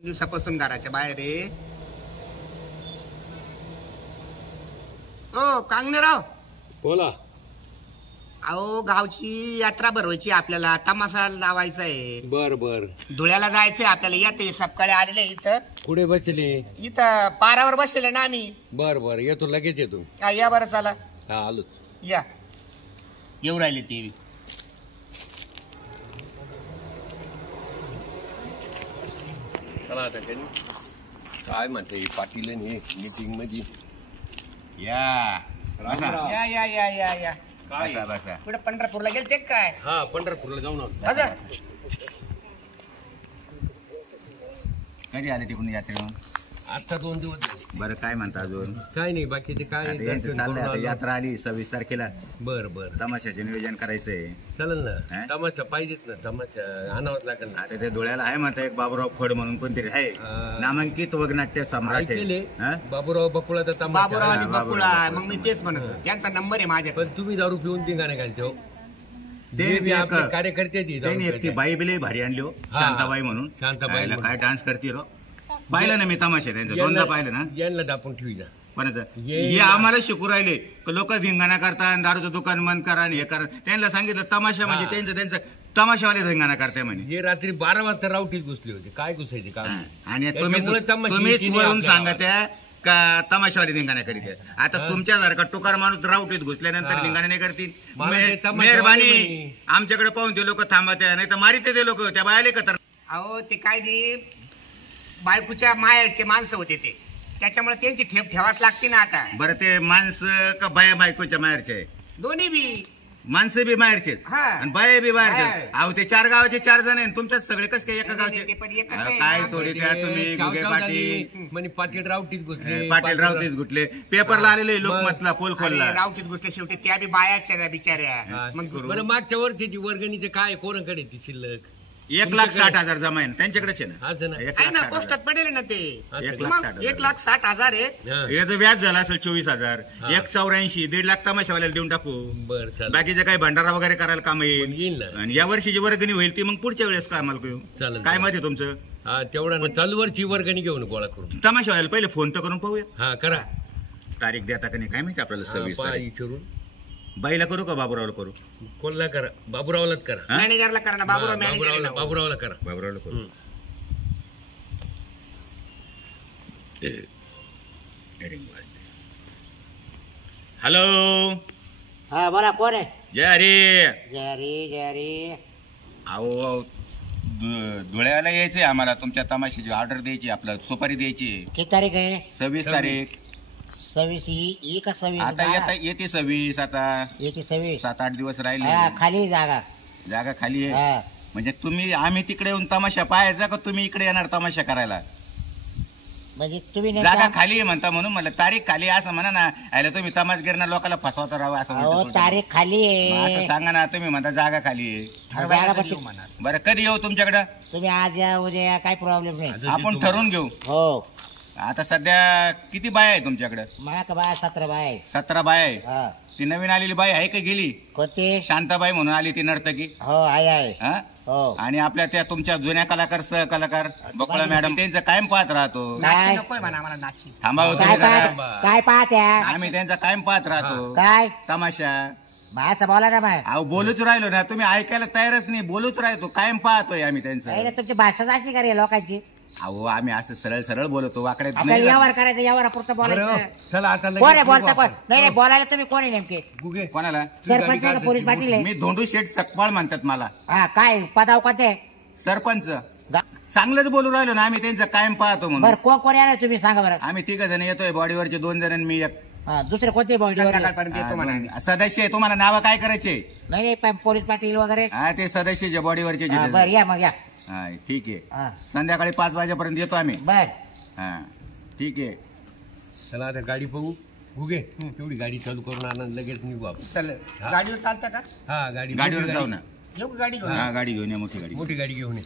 दिवसापासून घराच्या बाहेर आहे. ओ कांगणेराव, बोला. अहो गावची यात्रा भरवायची, आपल्याला तमाशा लावायचा आहे. बर बर. धुळ्याला जायचंय आपल्याला. येते सकाळी आलेले इथं. कुठे बसले? इथं पारावर बसलेले ना आम्ही. बर बर, येतो लगेच येतो. या बरं चला. हा आलो. या येऊ राहिले ते. चला आता काय म्हणते पाटील मीटिंग मध्ये. या बसा. या या या या या काय? बसा बसा. कुठे पंढरपूरला गेलते काय? हा पंढरपूरला जाऊन आलो. बसा. कधी आले तिकडून यात्रेहून? आता 2 दिवस झाले. बरं, काय म्हणता अजून? काय नाही बाकीचे काय आता यांचं चाललंय, आता यात्रा आली 26 तारखेला. बर बर तमाशाचे नियोजन करायचंय. चालेल ना. हा? तमाशा पाहिजेच ना. तमाशा आणावंच लागेल ना. आता ते धुळ्याला आहे म्हणता एक बाबूराव फड म्हणून कोणतरी आहे, हा. नामांकित वगनाट्य सम्राट ऐकले आहे. बाबूराव बकुळा तर तमाशा बाबूराव आणि आहे. बाबूराव, बकुळा. बाबूराव. मग मी तेच म्हणतो, त्यांचा नंबर आहे माझ्याकडे. पण तुम्ही दारू पिऊन ती गाणे घालते हो. ते जे बी एक- आपले कार्यकर्ते ती दारू त्यांनी एकटी प्यायचे. बाई बिले भारी आणली हो, हा. शांताबाई म्हणून. शांताबाई आयला म्हणून. काय डान्स करते रो. पाहिलं ना मी तमाशा त्यांचा, दोनदा पाहिलं ना. यांना दापून ठेवी कोणाचं? ये- हे आम्हाला शिकू राहिले लोक धिंगाणा करतात, दारूचं दुकान बंद करा आणि हे करा. त्यांना सांगितलं तमाशा म्हणजे हा. त्यांचं तमाशावाले धिंगाणा करते म्हणे. हे रात्री 12 वाजता रावटीत घुसली होती. काय घुसायची काम? आणि त्याच्यामुळे तमाशा तुम्हीच तिने वरून आपल्या सांगत आहे का तमाशावाली धिंगाणा करीत आहे. आता हा. तुमच्यासारखा टुकार माणूस रावटीत घुसल्यानंतर हा. धिंगाणा नाही करतील. मला ते तमाशावाले मेहरबानी म्हणे. आमच्याकडे पाहून ते लोक थांबत आहे, नाही तर मारित ते लोक. त्या बायाले कतर अहो ते काय ते बायकोच्या मायाचे माणसं होते ते, त्याच्यामुळे त्यांची ठेप ठेवाच लागते ना. आता बरं, ते माणसं का बाया बायकोच्या माहेरचे आहे? दोन्ही बी. माणसं बी बाहेरचेच हा. आणि बाया बी बाहेरचे. हा. अहो ते 4 गावाचे 4 जण आहे, तुमच्याच सगळे कस काय एका नाही, ते गावचे? पण एकच अहो, आहे. काय आमचे सोडी त्या तुम्ही गुगे पाटील म्हणे पाटील रावटीत घुसले. पाटील रावतीच गुटले. पेपरला आलेले लोकमतला पोल अरे, खोलला. रावटीत गोष्ट शेवटी त्या बी बायाच्या ना बिचाऱ्या. हा. मग बरं मागच्या वर्षीची वर्गणी ते काय कोणाकडे ती शिल्लक? 1,60,000 जमा आहे त्यांच्याकडेच आहे हाच ना. ना. आहे ना, पोस्टात पडेल ना ते. हा, एक मग लाख मग 60,000. 1,60,000 आहे. हा. याचं व्याज झालं असेल 24,000. हा. 1,84,000 1,50,000 तमाशावाल्याला देऊन टाकू. बर चालेल. बाकीचे काही भंडारा वगैरे करायला काम येईल. येईल ना. आणि या वर्षी जी वर्गणी होईल ती मग पुढच्या वेळेस काय आम्हाला करू. चालेल. काय मत आहे तुमचं? हा तेवढा ना. चालू वर्षी वर्गणी घेऊन गोळा करून. तमाशावाल्याला पहिले फोन तर करून पाहूया. हा करा. तारीख देता का नाही काय माहिती आपल्याला. 26 पहा तारीख. विचारून. बाईला करू का बाबूरावला करू? कोणला करा? बाबूरावलाच करा. हा? मॅनेजरला करा ना, बाबूराव मॅनेजर आहे ना. बाबूरावला करा. बाबूरावला करू. हम्म. हॅलो, हा बोला, कोण आहे? जय हरी. जरी जरी. अहो धुळ्याला यायचंय आम्हाला. तुमच्या तमाशाची ऑर्डर द्यायची, आपल्याला सुपारी द्यायची. किती तारीख आहे? 26 तारीख. 26 ही का 26? आता येते 26. आता याची 26. 7-8 दिवस हा, राहिले. खाली जागा. जागा खाली आहे. हा. म्हणजे आम्ही तिकडे येऊन तमाशा पाहायचा का तुम्ही इकडे येणार तमाशा करायला? म्हणजे तुम्ही नाही जागा का? खाली आहे म्हणता म्हणून मला तारीख खाली आहे असं म्हणा ना. आयला तुम्ही तमाशगिरीना लोकांना फसवता राहावं असं अहो उलटं-सुलटं. तारीख खाली मग असं आहे. सांगा ना. तुम्ही म्हणता जागा खाली आहे. जागा पण- बरं, कधी येऊ तुमच्याकडं? तुम्ही आज या उद्या या, काही प्रॉब्लेम नाही. आपण ठरवून घेऊ. हो. आता सध्या किती बाया आहे तुमच्याकडे? माझ्या बाय 17 बाय. 17 बाया आहे. हा. ती नवीन आलेली बाई आहे का गेली? कोणते? शांताबाई म्हणून आली ती नर्तकी. हो आहे. हा? हो. आणि आपल्या त्या तुमच्या जुन्या कलाकार सहकलाकार बकुळा मॅडम त्यांचं कायम पाहत राहतो. काय? थांबा हो काय तुम्ही जरा. काय पाहत्या? आम्ही त्यांचा कायम पाहत राहतो. काय तमाशा. माझं बोला ना बाय. अहो बोलूच राहिलो ना. तुम्ही ऐकायला तयारच नाही. बोलूच राहतो. कायम पाहतोय आम्ही नाही त्यांचं. रे, तुमची भाषा अशी का रे लोकांची? अहो आम्ही असं सरळ सरळ बोलतो. वाकड्यात आपल्याला नाही यावर करायचं, यावर पुरतं बोलायचं. चला आता लगेच कोण आहे निघू बोलता कोण? आपण. नाही नाही, बोलायला तुम्ही कोण आहे नेमके? गुगे. कोणाला? सरपंच आहे का पोलीस पाटील आहे? मी धोंडू शेठ सकपाळ म्हणतात मला. हा, काय पदाव कोणते? सरपंच. गा- चांगलंच बोलू राहिलो ना. आम्ही त्यांचं कायम पाहतो म्हणून. बरं, कोण येणार तुम्ही सांगा बरं. आम्ही 3 जण येतोय. बॉडीवरचे 2 जण आणि मी एक. हा, दुसरे कोणते बॉडी वगैरे? सदस्य आहे. तुम्हाला नावं काय करायचे? नाही नाही, पण पोलीस पाटील वगैरे. हा, ते सदस्याचे बॉडीवरचे हा, जे- बरं या मग या. हा, ठीक आहे. हा, संध्याकाळी 5 वाजेपर्यंत येतो आम्ही. बर. हा, ठीक आहे. चला आता गाडी बघू. गुगे तेवढी गाडी चालू करून आणा, लगेच निघू आपण. चल, गाडीवर चालता का? हा गाडी गाडीवर मोठी जाऊ ना. येऊ का गाडी घेऊन? हा, गाडी घेऊन या. मोठी गाडी. मोठी गाडी घेऊन ये.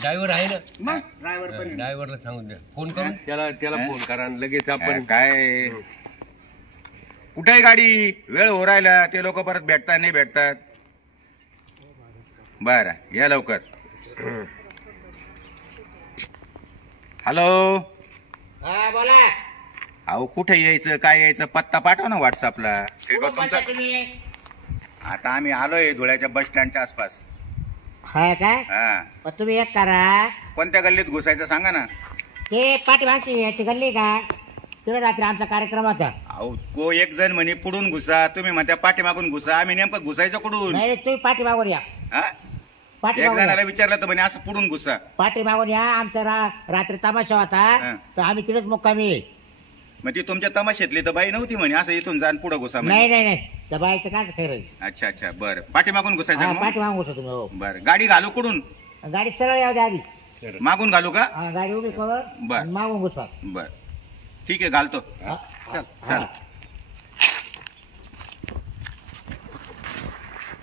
ड्रायव्हर आहे ना? मग ड्रायव्हर पण. ड्रायव्हरला सांगून द्या. फोन करून त्याला फोन करा आणि लगेच आपण. काय कुठे गाडी? वेळ हो राहिला. ते लोक परत भेटतात नाही भेटतात. बरं, या लवकर. हॅलो. हा बोला. अहो कुठे यायचं काय यायचं पत्ता पाठवा ना व्हॉट्सअपला. कुठून बोलता तुम्ही? आता आम्ही आलोय धुळ्याच्या बस स्टँडच्या आसपास. हा काय? हा. मग तुम्ही एक करा, कोणत्या गल्लीत घुसायचं सांगा ना. ते पाठीमागची याची गल्ली का तिकडे रात्री आमचा कार्यक्रम होता. अहो को एक जण म्हणे पुढून घुसा, तुम्ही म्हणता पाठीमागून घुसा. आम्ही नेमकं घुसायचं कुठून? नाही तुम्ही पाठीमागून या. हा? एक पाठीमागून जणाला या. विचारलं तर म्हणे असं पुढून घुसा. पाठीमागून या. आमचा रात्री तमाशा होता हा. तर आम्ही तिकडेच मुक्कामी येईल. मग ती तुमच्या तमाशेतली तर बाई नव्हती म्हणे असं इथून जाण पुढे घुसा म्हणे. नाही नाही नाही त्या बाईचं काय खरं. अच्छा अच्छा बरं पाठीमागून घुसायचं का मग? पाठीमागून घुसा तुम्ही. हो बरं गाडी घालू कुठून? गाडी सरळ यावं द्या आधी. मागून घालू का? हा, गाडी उभी करून बर. आणि मागून घुसा. बर ठीक आहे घालतो. हा. चल हा. चल.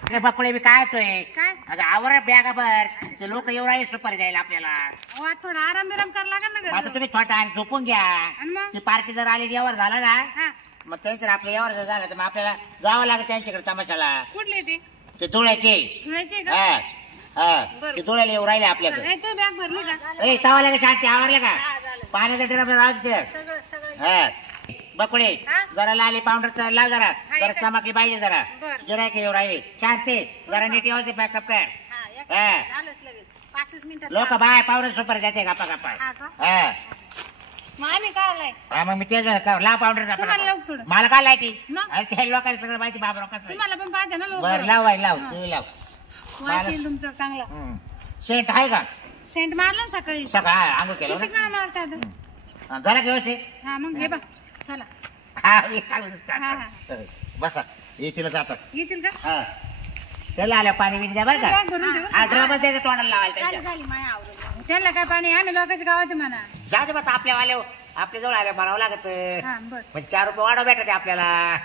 अरे बकुळे मी काय होतोय काय? अगं आवर बॅगा बर ते लोक येऊ राहिले सुपारी द्यायला आपल्याला. अहो, आज थोडा आराम बिराम करायला लागेल ना आता घरी. तुम्ही थोडा झोपून घ्या. आणि मग? ती पार्टी जर आली यावर झाला ना हा. मग त्यांचं आपल्या यावर जर झालं तर मग आपल्याला जावं लागेल त्यांच्याकडे तमाशाला. कुठले ते ते धुळ्याचे. धुळ्याचे का? हा हा बरं. ते धुळ्याला येऊ राहिले आपल्याकडे. नाही, तो बॅग भरली का? ए तवा लागेल शांती आवरलं का? पाण्याचा ड्रम राहते. सगळं सगळं हा बकुळे हा? जरा लाली पावडर लाव जरा जरा एक- चमकली पाहिजे जरा. बरं. गिरायक येऊ राहिले शांती जरा नीट येऊ पॅकअप कर. हा, एक- हा. झालंच लगेच 5 मिनिटात. लोक बाय पावडर सुपारी जाते गप्पा गप्पा. हा का? हा मग आम्ही काय आलाय? हा, मग मी तेच लाव पावडर तुम्हाला लावू थोडं. मला काय लायती मग? अरे ते लोकांना सगळं माहिती बाबा कसं. तुम्हाला पण पाहते ना लोक. बरं लाव बाई लाव हा. तू लाव. वास येईल तुमचा चांगला. सेंट आहे का? सेंट मारला ना सकाळी. सकाळ आंघोळ केलं किती ना वेळा मारता आता? जरा व्यवस्थित. हा मग हे बघ चला हा, मी चालू हा, बसा येतील जातात. येतील का? हा त्याला आल्या पाणी बिणी द्या बरं का. बॅग भरून ठेव. हा ड्रमच द्यायचं तोंडाला लावायला झाली त्यांच्या. झाली माया आवडत. त्यांना काय पाणी आम्ही लोकांच्या गावात म्हणा. जाऊ दे बा आपल्या वाले आपल्या जवळ आल्या म्हणावं लागत. हा बर. म्हणजे 4 रुपये वाढव भेटते आपल्याला.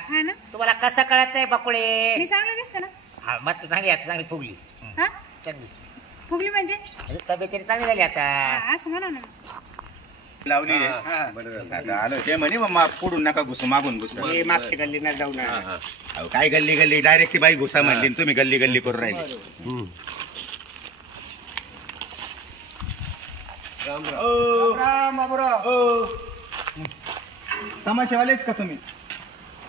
हा ना तुम्हाला कसं कळत आहे मी बकुळे? चांगलं दिसते ना? हा मग तू चांगली आता चांगली फुगली. हा चांगली फुगली म्हणजे? म्हणजे तब्येतीने चांगली झाली आता. हा, असं म्हणा ना. लावली आहे. आता आलो ते म्हणे मग पुढून नका घुसू मागून घुसा. हे मागच्या गल्लीला जाऊ ना. अहो काय गल्ली गल्ली डायरेक्ट ती बाई घुसा म्हणली आणि तुम्ही गल्ली गल्ली करून राहिले. तमाशावालेच का तुम्ही?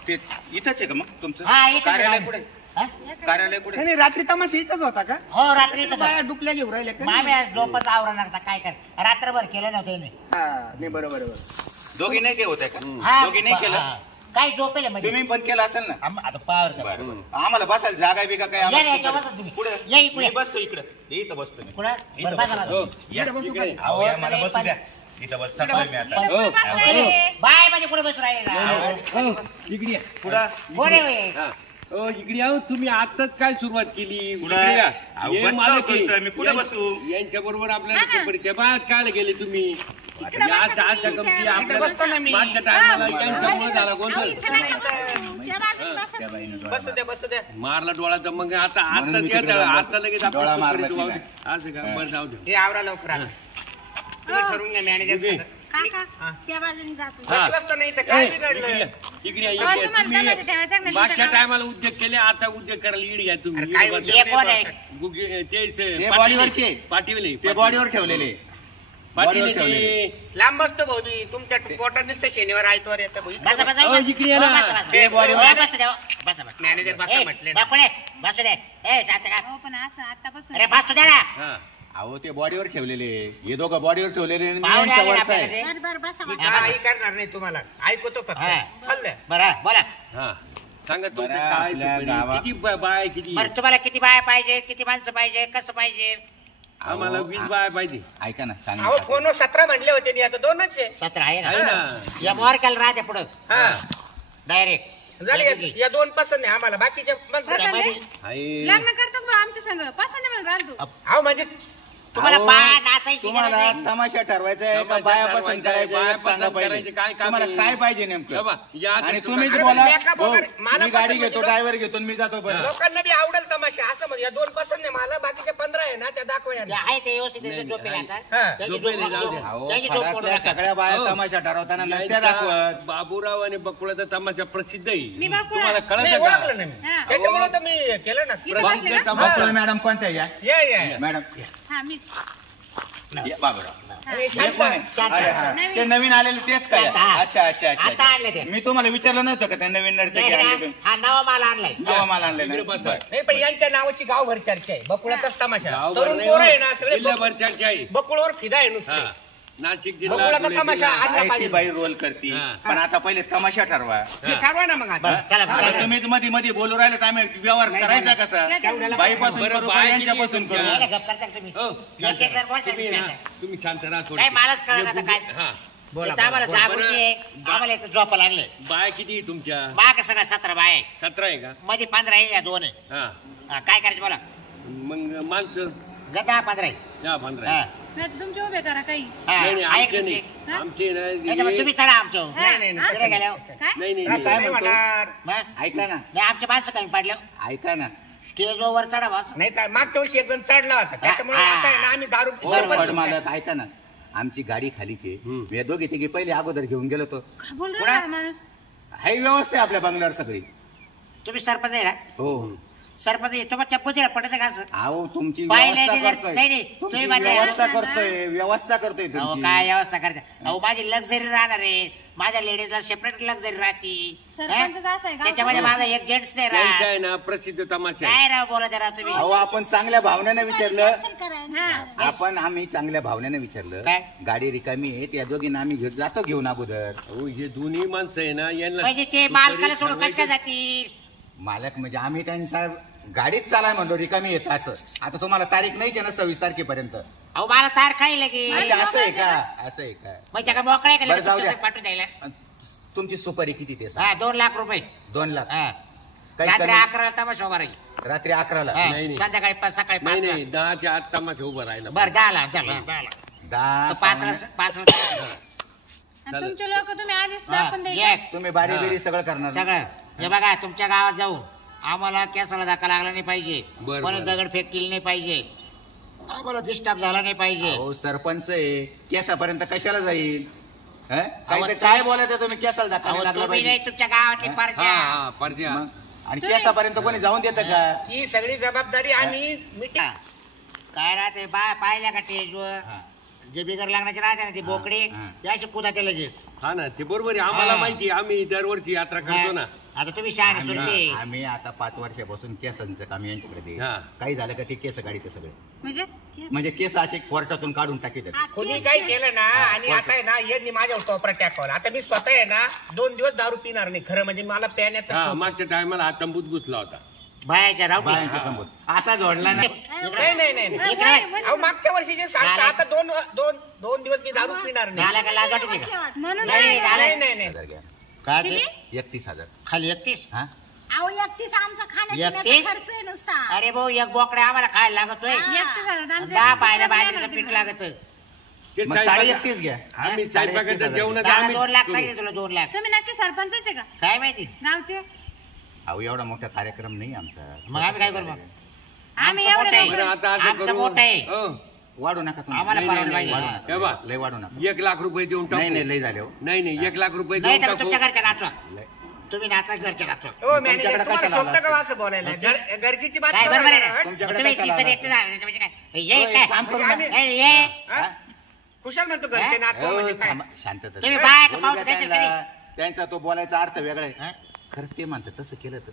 ते इथंच आहे का मग तुमचं हा येतो कार्यालय कुठे? हा? कार्यालय कुठे? नाही रात्री तमाशा इथंच होता का? हो रात्री बाया डुकल्या घेऊन राहिल्या का? मामी आज झोपच आवरण लागता काय कर रात्रभर केलं नव्हतं मी. हा नाही बरोबर आहे, बरोबर. दोघी नाही काय होते का? हा, दोघी नाही केलं? हा. काय झोपेल म्हणजे तुम्ही पण केलं असेल ना? आता पावर बरं, बरं. आम्हाला बसायला जागा आहे बिगा काय या आम्हाला रे, याच्यावर सुचलं? बसा तुम्ही. पुढे या इकडे. मी बसतो इकडे इथं बसतो मी. कुठं इथं बरं, बसा, बसतो. बसा. या. बसू का? अहो, या, मला बसू द्या. इथं बस थकलोय मी आता. इथं बस राहिले. बाय म्हणजे कुठे बसू राहिले ना? इकडे या. कोण आहे होय? हा. ओ इकडे आहो तुम्ही आताच काय सुरुवात केली? कुठं? इकडे या. अहो, ये बसलो मालक होतो आहे. इथं. मी कुठं बसू? यांच्या बरोबर हा आपल्याला ना. परिचय बा काय गेले तुम्ही इकडे या बसा चहाच्या तुम्ही, गमती इथे आपल्याला बसतो ना मी. मागच्या टायमाला यांच्यामुळे झाला अहो, गोंधळ इथं नका बसू. त्या बाजूला बसा त्या तुम्ही. बाईनं डोळा बसू द्या बसू द्या. मारला डोळा तर मग आता म्हणून आता मी तिकडे जाऊन आता लगेच आपण डोळा मारला सुपारी तिला. जाऊ. असं का बरं जाऊ दे हे आवरा लवकर आला. तुम्ही ठरवून घ्या मॅनेजर उगे. संग. काका त्या बाजूने जातो. हा. बसलाच तर नाही तर ए, काय इकडे बिघडलं? या, इकडे या, अहो, इकडे या. तुम्हाला तुम्ही टमाटे ठेवायचे का नाही? मागच्या टायमाला उद्योग केले आता उद्योग करायला इड घ्या तुम्ही अरे काय इकडे उद्योग हे बसा. कोण आहे? ते बॉडीवरचे. पाटील ते बॉडीवर ठेवलेले बॉडीवर ठेवलेले. लांब बसतो भाऊ मी. तुमच्या पोटात दिसतं शनिवार आयतवार येतं भाऊ. बसा बसा अहो, इकडे ये ना. हो, बसा, बसा. ते बॉडीवर- हो, बसू द्या, हो. बसा बसा. मॅनेजर बसा ए, म्हटले ना. बाकुळे, बसू दे ए शांत का. हो पण असं आतापासून अरे बसू द्या ना. हा. अहो ते बॉडीवर ठेवलेले हे दोघं बॉडीवर ठेवलेले आणि मी पाहुणे यांच्या आले ना वरचा आहे. आपल्याकडे. बरं बरं बसा मी बसा. काही करणार नाही तुम्हाला. ऐकतो फक्त. हा. चाललंय. बरं बोला. हा सांगा तुमचं बरं, काय आपल्या सुपारी? गावा- किती बाय किती बरं तुम्हाला किती बाया पाहिजे किती माणसं पाहिजे कसं पाहिजे? आम्हाला 20 बाय पाहिजे ऐका ना अहो सांगा फोन 17 म्हणले होते मी आता 2च आहे. 17 आहे आहे ना. ना या मोर केला राहते पुढं हा डायरेक्ट झाले या 2 पसंत नाही आम्हाला बाकीच्या पसंत आहे? आहे लग्न करतो का आमच्या संग? पसंत आहे म्हणून राहिला तू. अहो म्हणजे तुम्हाला अहो, बाया नाचायची तुम्हाला गरज नाही. तमाशा ठरवायचा आहे का तमाशा बाया ठरवायचा पसंत आहे, करायच्या बाया एक सांगा पसंत पाहिजे करायचे, काय काम तुम्हाला आहे? काय पाहिजे बाबा, नेमकं या आणि आता तुम्हीच अरे बोला backup हो, वगैरे, मला मी गाडी पसंत घेतो म्हणजे ड्रायव्हर घेतो आणि मी जातो बरं लोकांना बी आवडेल तमाशा असं म्हणजे या 2 पसंत नाही मला बाकीच्या 15 आहे ना त्या दाखवा जे यांना. आहे ते व्यवस्थित नाही, त्याचं झोपेल नाही. आता हा. त्याची झोपेल, झोप- जाऊ दे. अहो, त्याची झोप पडू फळातल्या नका. सगळ्या बाया हो. तमाशा ठरवताना नसत्या यांचा दाखवत बाबूराव आणि बकुळाचा तमाशा प्रसिद्ध आहे मी बाकुळा. तुम्हाला नाही कळत ओळखलं नाही हा. मी त्याच्यामुळे तर मी केलं ना. इथं बसले प्रसिद्ध का? तमाशा बकुळा मॅडम कोणत्या या या या या. मॅडम हा मीच. बाबराव हे हे शांत. कोण आहे? शांत. अरे हा. नवीन. ते नवीन आलेले तेच काय शांत, हा. अच्छा अच्छा अच्छा, आता आणले ते. अच्छा मी तुम्हाला विचारलं नव्हतं का त्या नवीन नर्तकी नाही, आणले नाही, तुम्ही? हा नवा माल आणलाय नवा माल आणले ना इकडे बसा. बरं. नाही पण यांच्या नावाची गावभर चर्चा आहे बकुळाचाच तमाशा गावभर तरुण नाही पोरं हो. आहे ना सगळे जिल्हाभर चर्चा आहे बकुळवर फिदा आहे हा नुसते नाशिक जिल्हा बकुळाचा धुळे तमाशा जिल्हा. आणला आहे ती पाहिजे बाई रोल करते हा. पण आता पहिले तमाशा ठरवा हे ठरवा ना मग आता बरं, चला आता चला. तुम्हीच मध्ये मध्ये बोलू राहिले तर आम्ही व्यवहार करायचा कसा तेवढ्याला बाईपासून बरं, करू का बाई यांच्यापासून किती करू नाही, नाही, गप्प करता का तुम्ही हो, एक एक जण बोलता तुम्ही तुम्ही ना, आता. तुम्ही शांत राहा थोडं. नाही, मलाच कळलं आता काय. हा इथं आम्हाला जागृती आहे आम्हाला इथं झोपा लागले बाय किती आहे तुमच्या बाग सगळं 17 बाय 17 आहे का मध्ये 15 आहे या 2 आहे हा हा, काय करायचं बोला मग माणसं गदा 15 आहे या 15 हा. आहे. नाही तर तुमचे उभे करा काही हा, नाही नाही आहे आमचे का नाही तुमचे? हा? आमचे नाही तर मग नाही तुम्ही चढा आमच्या नाही नाही नाही, कुठे तसं गेल्या? नाही. काय नाही नाही, असं नाही नाही म्हणणार मग? ऐका ना नाही आमच्या माणसं कमी पडले ऐका ना स्टेज वर चढा बस नाही तर मागच्या वर्षी एक जण चढला होता त्याच्यामुळे हा. आता आहे ना आम्ही दारू हो सरबत पण घेऊन मालक ऐका ना आमची गाडी खालीची हम्म. मी दोघी तिघी पहिले अगोदर घेऊन गेलो तो काय बोल कोणा? रहा माणूस हाय व्यवस्था आहे आपल्या बंगल्यावर सगळी तुम्ही सरपंच आहे ना हो सरपंच येतो मग चप्पू दिला पडत का असं अहो तुमची पाहिलं व्यवस्था की जर- करतोय नाही, नाही, तुमची तुम्ही माझ्या व्यवस्था व्यवस्था करतोय व्यवस्था करतोय अहो तुमची काय व्यवस्था करते अहो माझी लक्झरी राहणार आहे माझ्या लेडीजला सेपरेट लक्झरी राहती सरपंचच असं आहे का? त्याच्यामध्ये माझा एक जेंट्स नाही त्यांचा राहत आहे ना प्रसिद्ध तमाशा आहे काय राव बोला जरा तुम्ही अहो आपण चांगल्या भावनेनं विचारलं हा. आपण आम्ही चांगल्या भावनेनं विचारलं काय? गाडी रिकामी आहे त्या दोघींना आम्ही जातो घेऊन अगोदर अहो हे दोन्ही माणसं आहे ना यांना म्हणजे ते मालकाला सोडून कस काय जातील मालक म्हणजे आम्ही त्यांच्या गाडीत चालाय म्हणलो रिकामी येत असं आता तुम्हाला तारीख नाहीच आहे ना 26 तारखेपर्यंत अहो मला तार खाई लगे अच्छा, असं आहे का असं आहे का मग त्या मोकळा आहे का बरं, लगेच जाऊ द्या. पुस्तक पाठवून द्यायला तुमची सुपारी किती ते हा 2 लाख रुपये 2 लाख हा काही रात्री कमी? 11 तमाशा उभा राहील रात्री 11ला हा, नाही, नाही. संध्याकाळी सकाळी नाही 5 नाही 10च्या आत तमाशा उभा राहिला बरं 10 ला झालं 10 5 आणि तुमचे लोक तुम्ही आधीच हा, दाखवून द्यायचे एक तुम्ही बारी बिरी सगळं करणार ना? सगळं हे बघा तुमच्या गावात जाऊ आम्हाला केसाला धक्का लागला नाही पाहिजे बरं, कोणी बरं. दगड फेक केली नाही पाहिजे आम्हाला डिस्टर्ब झाला नाही पाहिजे अहो सरपंच आहे केसापर्यंत कशाला जाईल हं? अहो, काय बोलायचं तुम्ही केसाला धक्का अहो, नाही लागला तुम्ही पाहिजे नाही तुमच्या गावातली हा? हा परजा हा परद्या मग? आणि केसापर्यंत कोणी जाऊन देतं का ही सगळी जबाबदारी आम्ही मिटिंग काय राहते पाहिल्या का स्टेजवर हा. जे बिगर लागण्याचे राहते ना ते बोकडे हा. त्याशी कुदा ते लगेच हा ना ते बरोबर आहे आम्हाला हा. माहिती आहे. आम्ही दरवर्षी यात्रा करतो ना आता तुम्ही शहाणे आम्ही सुटते आम्ही आता 5 वर्षापासून केसांचं काम यांच्याकडे दे हा. काही झालं का ते केस गाडीत सगळे म्हणजे म्हणजे केस असे कोर्टातून काढून टाकीत कोणी काय केलं ना आणि आता आहे ना यांनी माझ्यावर टोपरा टाकवला आता मी स्वतः आहे ना 2 दिवस दारू पिणार नाही खरं म्हणजे मला प्याण्याचा हा शौक. मागच्या टायमाला हा तंबूत घुसला होता बायाच्या रावटी बायांच्या कंबोत. असा जोडला ना नाही नाही नाही नाही. इकडे अहो मागच्या वर्षी जे सांगता आता दोन दिवस मी दारू पिणार नाही झाला का लाज वाटते का? म्हणून नाही, नाही. झालं. नाही नाही नाही 1000 घ्या काय ते? 31,000 खाली 31 हा अहो 31 आमचा खाण्यापिण्याचा 31? खर्च आहे नुसता अरे भाऊ एक बोकडे आम्हाला खायला लागतोय एकटे झालं तर आमच्या 10 पाहिल्या घरात बाजरीचं नाही पीठ लागत. लागत ते मग साईबाबा- 31,500 घ्या आम्ही साईबागाच्या 31,000 जेवणात त्याला आम्ही 2 लाख सांगितलं तुला 2 लाख तुम्ही नक्की सरपंचच आहे का काय माहिती गावचे अहो एवढा मोठा कार्यक्रम नाही आमचा मग आम्ही काय करू मग? आम्ही आमचं एवढे मोठं आहे. बरं, लवकर- आता असं आमचं करू. मोठं आहे. हो. वाढू नका तुम्ही. आम्हाला नाही, परवडलं नाही, पाहिजे वाढू नाही. नका. हे बा. लय वाढू नका 1 लाख रुपये देऊन टाकू नाही नाही लय झाले हो. नाही नाही 1 लाख रुपये नाही देऊन तर टाकू तुमच्या घरच्या नाचवा लय- तुम्ही नाचा घरच्या नाचवा हो मॅनेजर तुमच्याकडे तुम्हाला कशाला शोभतं का आला? असं बोलायला गरजेची बात काय करा बरोबर आहे जरा, ना? हं? तुमच्याकडे तुम्ही कशाला एकटी आला? एकटी जा. म्हणजे काय ये होय, काय काम करू आम्ही- नका. ए, ये हं? हा? कुशाल म्हणतो घरचे नातवा हो, म्हणजे काय थांबा, शांतता तुम्ही धरा. बाया का बोलू पावसात द्या काय त्यांना. त्यांचा तो बोलायचा अर्थ वेगळा आहे हं? खरंच ते म्हणतात तसं केलं तर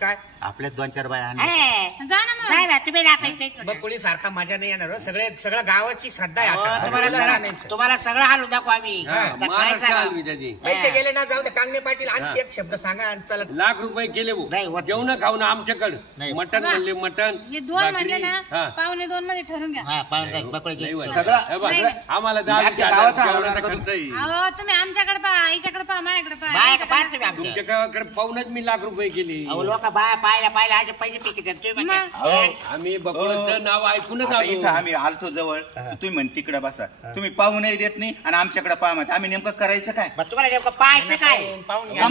काय आपल्यात 2-4 बाया आणल्या. ए, जा ना मग नाही ना तुम्ही नाचा इथे. बकुळी सारखा मजा नाही येणार हो. सगळ्या गावाची श्रद्धा आहे अहो, आता तुम्हाला बकुळीला राहण्याचं. सगळं- तुम्हाला सगळं हालून दाखवू आम्ही हा, आता काय महाराष्ट्र सांगावं? हलवी त्याची. पैसे गेले ना जाऊ दे कांगणे पाटील हा. आणखी एक शब्द सांगा आणि चला लाख रुपये केले नाही, भाऊ होत जेवण खाऊन आमच्याकडे नाही. मटन बघा. म्हणले मटन हे 2 म्हणले ना हा. 1.25 मध्ये ठरून घ्या हा पाहून नाही, जाईल बकळे नाही घे. होत. सगळं- हे बघ, नाही. आम्हाला अख्ख्या 10,000 गावाचा जेवणाचा हलवणार खर्च आहे. अहो तुम्ही आमच्याकडे पहा आईच्याकडे पहा माझ्याकडे बाया का पहा पाहा तुम्ही आमच्या तुमच्या गावाकडे पाहूनच मी लाख रुपये केले अहो लोक बाया पाहिल्या असे पैसे पिके देतात. तुम्ही म्हणता, मग? ए, आम्ही बकुळचं नाव ऐकूनच आता इथं आलो आम्ही आलतो जवळ तुम्ही म्हण तिकडे बसा तुम्ही पाहूनही देत नाही आणि आमच्याकडे पाहा म्हणता आम्ही नेमकं करायचं काय मग तुम्हाला नेमकं पाहायचं काय पाहून घ्या.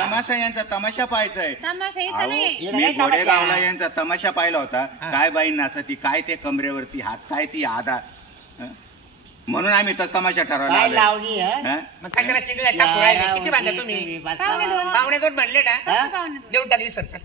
तमाशा यांचा तमाशा पाहायचा आहे तमाशा इथं अहो, नाही इथं मी नाही तमाशा. घोडेगावला यांचा तमाशा पाहिला होता काय बाई नाचती काय ते कमरेवरती हात काय ती आधा हं? म्हणून आम्ही तर तमाशा ठरवला काय आलोय. लावणी हं? हं? मग कशाला चिंगड्या छापू राहिले किती बांधा तुम्ही बस. पाहुणे दोन पाहुणे दोन म्हणले ना हा? पाहुणे दोन. देऊन टाकली सर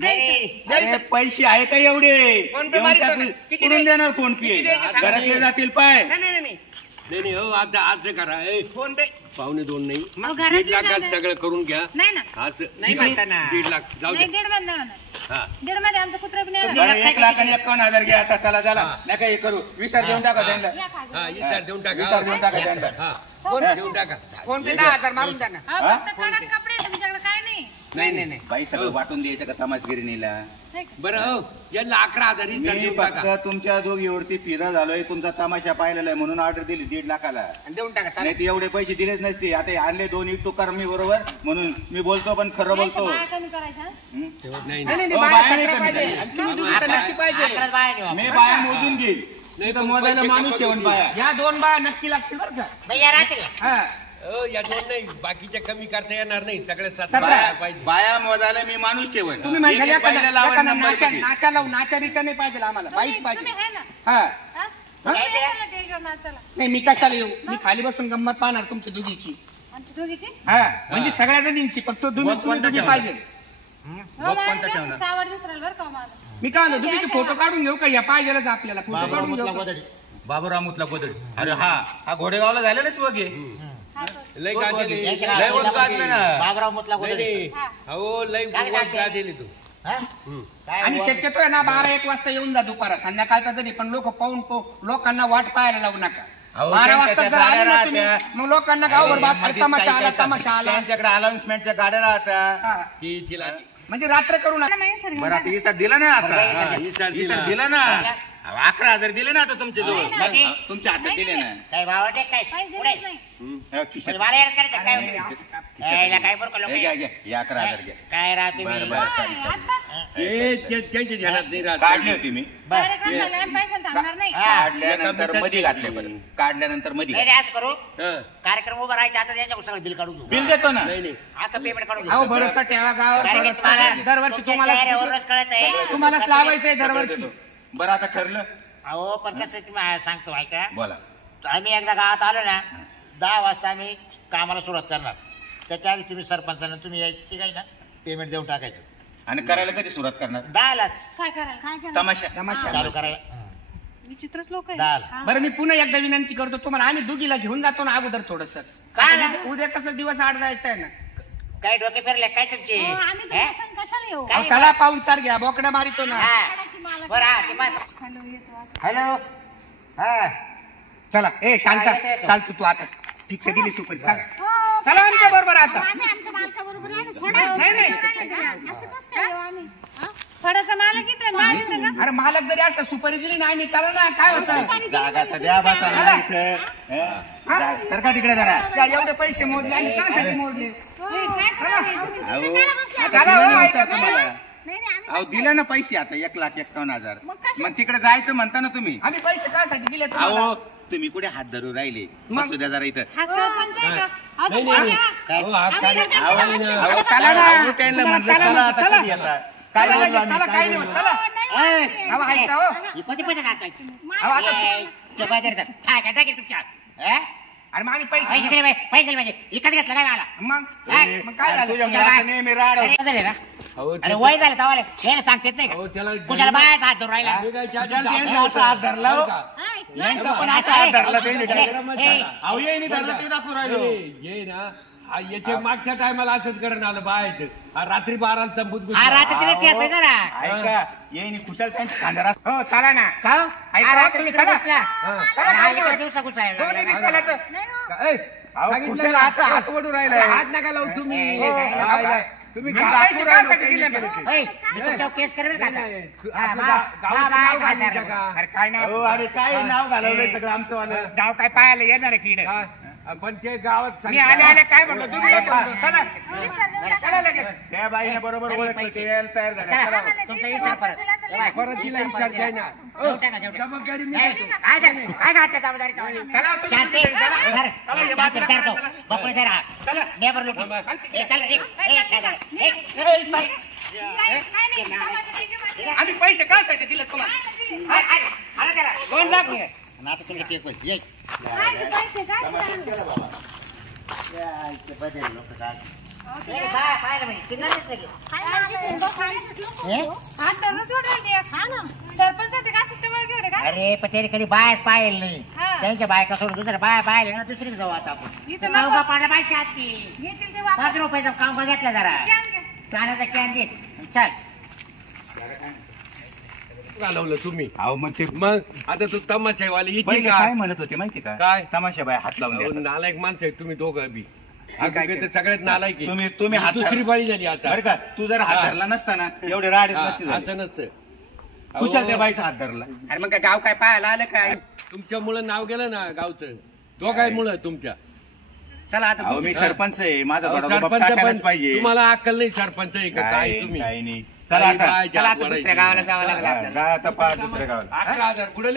नाही अरे पैसे आहे का एवढे फोन पे एवढं मारितो ना. टाकून किती कुठून द्यायचे? देणार फोन पे किती द्यायचे सांगा. घरातले जातील पाय नाही नाही नाही नाही नाही हो आता आज करा ए फोन पे पावणे 2 नाही अहो, घरातले 1.5 लाखात जागा. सगळं करून घ्या नाही ना आज नाही म्हणता ना. 1.5 लाख जाऊ नाही द्या 1.5 मध्ये नाही होणार हा 1.5 मध्ये आमचं कुत्रा बी नाही बरं होणार. 1,51,000 घ्या आता चला चला नाही का हे करू विसर देऊन टाका त्यांना या खाली. हा इसार देऊन टाका विसर देऊन टाका त्यांना हा फोन देऊन टाका फोन पे 10,000 मारून द्या ना. अहो, हा? फक्त कडक कपडे आहेत, तुमच्याकडे काय नाही नाही नाही नाही बाई सगळं वाटून द्यायचं का तमाशगिरीनीला नाही का? बरं हो यांना 11,000 इसार मी देऊन फक्त टाका तुमच्या दोघीवरती फिरा झालोय तुमचा तमाशा पाहिलेला आहे म्हणून ऑर्डर दिली 1.5 लाखाला देऊन टाका नाही चालेल. ते एवढे पैसे दिलेच नसते आता हे आणले 2 इटू कर मी बरोबर म्हणून मी बोलतो पण खरं नाही का, बोलतो बाया कमी करायच्या हा? हं? नाही नाही नाही नाही हो, बाया बाया नाही सगळं कमी पाहिजे. करायची. तुम्ही दुसरं नक्की पाहिजे. 11 बाया नेऊ मी आपण. बाया मोजून घेईल नाही, तर पण मोजायला पैसे माणूस कमी ठेवून होतील. बाया या 2 बाया नक्की लागतील बरं का. भैया राहतील हा हो या 2 नाही बाकीच्या कमी करता येणार नाही सगळ्या 7 सतरा. बाया पाहिजे बाया मोजायला मी माणूस ठेवण तुम्ही म्हणशाल एक- एक बाईला लावण एखादा नंबर नाचा किती? नाचा लावू नाचारीचा नाही पाहिजे आम्हाला बाईच तुम्ही पाहिजे आहे ना हा हा? तुम्ही कशाला ते घेऊन नाचायला? नाही मी कशाला येऊ मी खाली बसून गंमत पाहणार तुमची दोघीची आमची दोघीची हा म्हणजे सगळ्या जणींची फक्त तुम्ही मग कोणतं तुम्ही ठेवणार? पाहिजे हो, मला जास्त आवड दिसराल बरं का हो मला. मी काय म्हणतो तुम्ही फोटो काढून घेऊ का या पाहिजेलच आपल्याला फोटो काढून घेऊ का? बाबूराव मुतला गोदडी अरे हा घोडेगावला झालेलं स्वगे हा, तो. लय गाजले लय वर गाजलं ना. बाबराव मुतला नाही गोदडी. नाही हो लय काय सांगते? गाजले तू हा? काय आणि वर- शक्यतो आहे ना 12-1 वाजता येऊन जा दुपारा संध्याकाळचा तरी पण लोक पाहून लोकांना वाट पाहायला लावू नका अहो, 12 वाजता त्यांच्या जर आले गाड्या ना तुम्ही, राहत्या. मग लोकांना गावभर बाप मध्येच तमाशा काही- आला काही- तमाशा आला त्यांच्याकडे अनाउन्समेंटच्या गाड्या राहतात हा. ती तिला म्हणजे रात्र करू नका मला माहिती सर बरं आता इसार दिला ना आता हा, इसार दिला. इसार दिला ना 11,000 दिले ना आता तुमच्या जवळ नाही. तुमच्या हातात दिले ना काय भावाटे काय पाहिजे पुढे. नाही हा, खिशात. म्हणजे मला येणं करायचं काय नाही, यायला काय बरं का लोक हे घ्या, घ्या. हे 11,000 घ्या काय राहते बरं मी बरं sorry, sorry. आता त्यांच्या ध्यानात नाही राहत काढली होती मी कार्यक्रम झाला पैसा थांबणार नाही हा. काढल्यानंतर मध्ये घातले बरं काढल्यानंतर मध्ये नाही घातले. आज करू हा. कार्यक्रम उभा राहायचा आता त्यांच्या सगळं बिल काढून घेऊ बिल देतो ना नाही नाही आता पेमेंट काढून घेऊ अहो भरोसा ठेवा गावावर कारण की भरोसा. तुम्हाला दरवर्षी तुमच्या तुम्हाला चेहऱ्यावरूनच कळत आहे तुम्हालाच लावायचंय दरवर्षी बरं आता ठरलं अहो पण कसं तुम्ही सांगतो ऐका बोला आम्ही एकदा गावात आलो ना 10 वाजता आम्ही कामाला सुरुवात करणार त्याच्या आधी तुम्ही सरपंचांना तुम्ही यायची काय ना पेमेंट देऊन टाकायचं आणि करायला कधी सुरुवात करणार 10लाच काय करायला तमाशा चालू करायला विचित्रच लोक आहे 10ला हा. बरं मी पुन्हा एकदा विनंती करतो तुम्हाला आम्ही दुगीला घेऊन जातो ना अगोदर थोडस काय ना? उद्या कसं दिवस आड जायचं आहे ना काय डोके फिरले काय तुमचे हो, आम्ही हे? तुमच्या संग कशाला येऊ काय? अहो, चला पाहून चार घ्या बोकड्या मारितो ना हा. काढायची मला बरं हा ते पास हॅलो येतो आज. हॅलो हा चला ए शांत हा, येतो. चाल तू आता ठीक आहे दिली सुपर चाल हो, चला आमच्या बरोबर आता आम्ही आमच्या माणसा बरोबर आहे ना, सोडा. नाही, नाही. असं कसं काय येऊ आम्ही हा? फळाचा मालक येते माल येते का अरे मालक जरी असला सुपारी दिली नाही मी चला ना काय होतं सुपारी दिली जागा म्हणजे सध्या तुम्ही बसा काय ना इकडे तर का तिकडे जरा का एवढे पैसे मोजले आणि कासाठी मोजले होय, काय करायला? तुम्ही अहो तिथे काय बसला? आता चला, दिलं हो, ना ऐका उसार तुम्हाला नाही नाही आम्ही अहो दिलं ना पैसे आता 1,51,000 मग कशा- मग तिकडे जायचं म्हणता ना तुम्ही आम्ही पैसे कासाठी दिले तुम्हाला अहो तुम्ही कुठे हात धरून राहिले मग? बसू द्या जरा इथं हा सरपंच आहे का? अहो, नाही तो नाही कोण हो, आज आम्ही कार्य- नका अहो, शिकायला अहो, चला ना. अहो, त्यांना तुम्हाला म्हणलं चला चला म्हणलं, आता चला. कधी येता काय चला बोललो लगेच, आम्ही, चला काय काय नाही बोललो? होत चला नाही वाटते. अहो ऐका हो ही कोणती पैसे टाकायची अहो, आता टाकेल तुमच्या हे? अरे मग आम्ही पैसे पैसे दिले पाहिजे, पैसे दिले पाहिजे विकत घेतलं काय मला मग काय? मग काय झालं तुझ्या मुलाचं नेहमी राड होतं. अरे झाले ना अहो, अरे वय झालं तवाले यायला सांगतेच नाही अहो, का त्याला कुशाला बायाचा हात धरून राहिला निघायच्या आधी तुझ्या दाखवा. त्यांचा असा हात धरला हो. हा, इथलं यांचा पण असा हात धरला त्यांनी direct. ए, अहो येईनी धरला ते दाखवू राहिलो ये ना हा येथे मागच्या टायमाला असंच करण आलं बायचं हा रात्री 12ला तंबूत हा घुसला. रात्री तिने ठेचायचं जरा ऐका येईनी खुशाल त्यांच्या खांद्याला हो चला ना का हो? ऐका, हा रात्री तुम्ही तिकडे चला. घुसला. हा. आणि अलीकडे दिवसा घुसायला दोन्ही लागला. बी चला तर. नाही हो. का- ए, अहो सांगितलं खुशाल ना. हात हात ओढू राहिलाय हात नका लावू तुम्ही ए, हो, ए, ए, राहिला. ए, तुम्ही मी गा- दाखवू पैसे राहिलो कासाठी त्यांनी दिले केलं ना? ते. ए, मी तुमच्यावर केस करेल का नाही, आता? नाही, हा, आपलं बा- गावाचं बा- नाव बा- घालून बा- टाका. अरे काय ना अहो अरे काय नाव घालवलंय सगळं आमचं वालं गाव काय पाहायला येणार आहे किड काय? पण ते गावात मी आले आले काय म्हणलो तुम्ही येतो चला चला लगेच त्या बाईने बरोबर ओळखलं ते यायला तयार झाल्या चला, चला. तुमचा विचार परत. परत तिला विचारताय ना जेवू टाका, जेवू टाका. जबाबदारी मी ए, घेतो. आज आज हातच्या जबाबदारीचा वाला. चला तुम्ही शांती तिकडे चला. धर. चला, हे शांती बाजूला धरतो. चला. बकुळे धर हा. चला. नेबर लुटी. ए, चल, निघ. ए, काय झालं? ए, आम्ही पैसे कासाठी दिले तुम्हाला आला त्याला. 2 लाख आणि आता तुला केक होईल. ये. काय ते पैसे काय झालं? या, इथे बदल लोकं काय. पाहिलं म्हणजे सिग्नलच नाही. हे? हात धरून सोडलं ते. हा ना. सरपंच ते का सुट्टीवर घेऊन का? अरे पण त्याने कधी बायच पाहिलं नाही. हा. त्यांच्या बायका सोडून दुसऱ्या बाया पाहिले ना दुसरीकडे जाऊ आता आपण. इथं नवका नको. पाडला बायच्या हात की. घेतील ते वापस. 5 रुपयाचं काम बघितलं जरा. कॅन घे. पाण्याचा कॅन दे. चल. घालवलं तुम्ही अहो मग ते मग आता तू तमाशावाली इथे पहिले का काय म्हणत होते माहिती का काय? तमाशा बाय हात लावून अहो, द्या नालायक माणसं आहे तुम्ही दोघं बी काय अगं, केलं? ते सगळ्यात नालायक आहे. तुम्ही हात दुसरी बाळी झाली आता बरं का तू जर हात हा. धरला नसता ना एवढे राड हा, नसते झाले. असं नसतं कुशाल त्या अहो, बाईचा हात धरला अरे मग काय गाव काय पाहायला आलं काय तुमच्यामुळं नाव गेलं ना गावचं तो काय मुळे तुमच्या चला आता अहो मी सरपंच आहे माझा अहो, थोडा बाप सरपंच पण टाकायलाच पाहिजे तुम्हाला अक्कल नाही सरपंच आहे का काय काय तुम्ही काय नाही चला काही आता बायाच्या चला हात आता दुसऱ्या वडायची. गावाला जावं लागलं हा, आपल्याला. जा आता पहा दुसऱ्या गावाला 11,000 कुठे